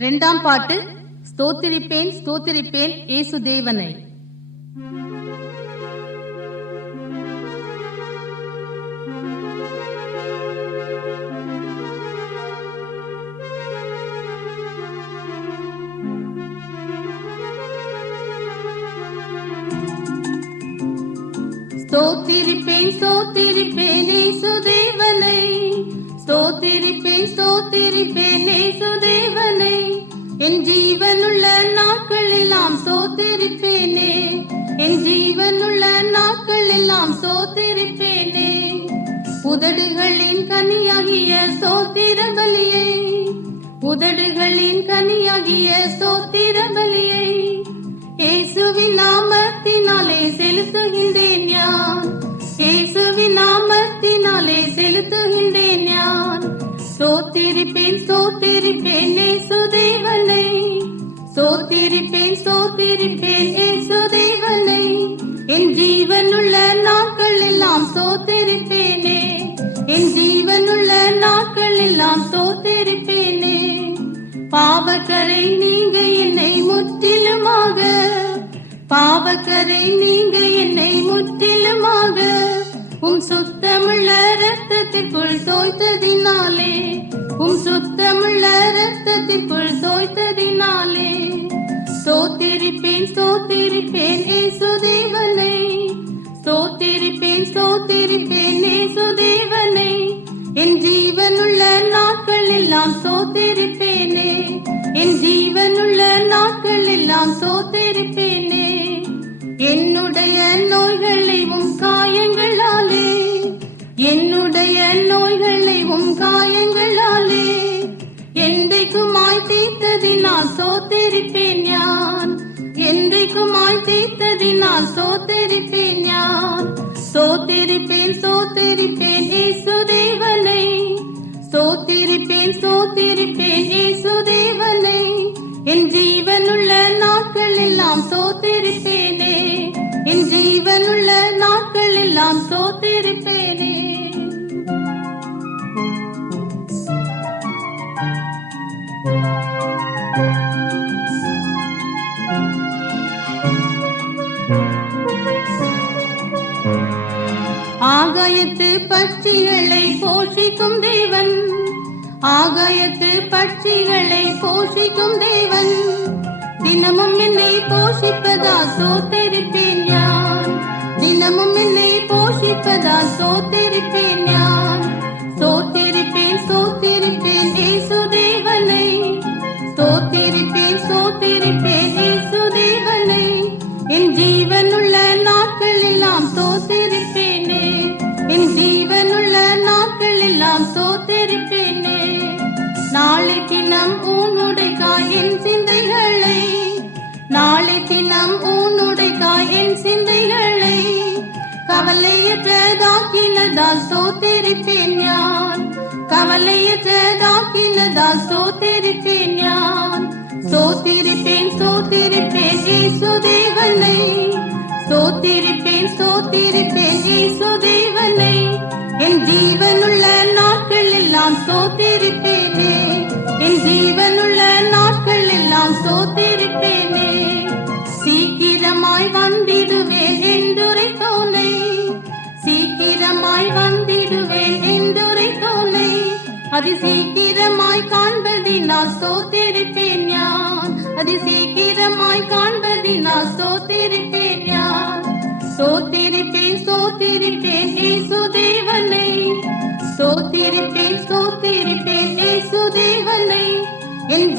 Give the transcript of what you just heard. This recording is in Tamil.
இரண்டாம் பாட்டு. ஸ்தோத்திரிப்பேன் ஸ்தோத்திரிப்பேன் இயேசு தேவனை. ஸ்தோத்திரிப்பேன் ஸ்தோத்திரிப்பேன் இயேசு தேவனை. ஸ்தோத்திரிப்பேன் ஸ்தோத்திரிப்பேன் இயேசு தேவனை. என் ஜீவனுள்ள நாட்கள் எல்லாம் ஸ்தோத்திரிப்பேனே. என் ஜீவனுள்ள நாட்கள் எல்லாம் ஸ்தோத்திரிப்பேனே. உதடுகளின் கனியாகிய ஸ்தோத்திர பலியை, உதடுகளின் கனியாகிய ஸ்தோத்திர பலியை இயேசுவின் நாமத்தினாலே செலுத்துகின்றேன் யான். இயேசுவின் நாமத்தினாலே செலுத்துகின்றேன் யான். ஸ்தோத்திரிப்பேன் ஸ்தோத்திரிப்பேன் இயேசு தேவனை. ஸ்தோத்திரிப்பேன் ஸ்தோத்திரிப்பேன் இயேசு தேவனை. என் ஜீவனுள்ள நாட்கள் எல்லாம் ஸ்தோத்திரிப்பேனே. என் ஜீவனுள்ள நாட்கள் எல்லாம் ஸ்தோத்திரிப்பேனே. பாவக்கரை நீங்க என்னை முற்றிலுமாக, பாவக்கரை நீங்க என்னை முற்றிலுமாக சுத்தமுள்ள ரத்தத்திற்குள் தோய்த்ததினாலே, சுத்தமுள்ள ரத்தத்திற்குள் தோய்த்ததினாலே ஸ்தோத்திரிப்பேன் ஸ்தோத்திரிப்பேன் இயேசு தேவனை. ஸ்தோத்திரிப்பேன் ஸ்தோத்திரிப்பேன் இயேசு தேவனை. என் ஜீவனுள்ள நாட்கள் எல்லாம் ஸ்தோத்திரிப்பேனே. என் ஜீவனுள்ள நாட்கள் எல்லாம் ஸ்தோத்திரிப்பேனே. என்னுடைய நோய்களை காயங்களாலே, என்னுடைய நோய்களை காயங்களாலே என்றைக்குமாய் தீர்த்ததினால் ஸ்தோத்திரிப்பேன் யான். என்றைக்குமாய் தீர்த்ததினால் ஸ்தோத்திரிப்பேன் யான். ஸ்தோத்திரிப்பேன் ஸ்தோத்திரிப்பேன் இயேசு தேவனை. ஸ்தோத்திரிப்பேன் ஸ்தோத்திரிப்பேன் இயேசு தேவனை. என் ஜீவனுள்ள நாட்கள் எல்லாம் ஸ்தோத்திரிப்பேனே. என் ஜீவனுள்ள நாட்கள் எல்லாம் ஸ்தோத்திரிப்பேனே. ஆகாயத்து பட்சிகளை போஷிக்கும் தேவன், ஆகாயத்து பட்சிகளை போஷிக்கும் தேவன் தினமும் என்னை போஷிப்பதா ஸ்தோத்திரிப்பேன் யான். தினமும் என்னை போஷிப்பதா ஸ்தோத்திரிப்பேன் யான். ஸ்தோத்திரிப்பேன் ஸ்தோத்திரிப்பேன் இயேசு தேவனை. ஸ்தோத்திரிப்பேன் ஸ்தோத்திரிப்பேன் இயேசு தேவனை. என் ஜீவனுள்ள நாட்கள் எல்லாம் ஸ்தோத்திரிப்பேனே. என் ஜீவனுள்ள நாட்கள் எல்லாம் ஸ்தோத்திரிப்பேனே. நாளை தினம் உன்னுடைக்காய் என் சிந்தைகளை, நாளை தினம் உன்னுடைக்காய் என் சிந்தைகளை கவலையற்றதாக்கினதால் ஸ்தோத்திரிப்பேன் யான். கவலையற்றதாக்கினதால் ஸ்தோத்திரிப்பேன் யான். ஸ்தோத்திரிப்பேன் ஸ்தோத்திரிப்பேன் இயேசு தேவனை. ஸ்தோத்திரிப்பேன் ஸ்தோத்திரிப்பேன் இயேசு தேவனை. என் ஜீவனுள்ள நாட்கள் எல்லாம் ஸ்தோத்திரிப்பேனே. என் ஜீவனுள்ள நாட்கள் எல்லாம் ஸ்தோத்திரிப்பேனே. சீக்கிரமாய் வந்திடுவேன் என்றுரை தோனை, சீக்கிரமாய் வந்திடுவேன் என்றுரை தோனை. அது சீக்கிரமாய் காண்பதினால் ஸ்தோத்திரிப்பேன் யான். அது சீக்கிரமாய் காண்பதினால் ஸ்தோத்திரிப்பேன் யான். ஸ்தோத்திரிப்பேன் ஸ்தோத்திரிப்பேன் இயேசு தேவனை. ஸ்தோத்திரிப்பேன் ஸ்தோத்திரிப்பேன் இயேசு தேவனை. என்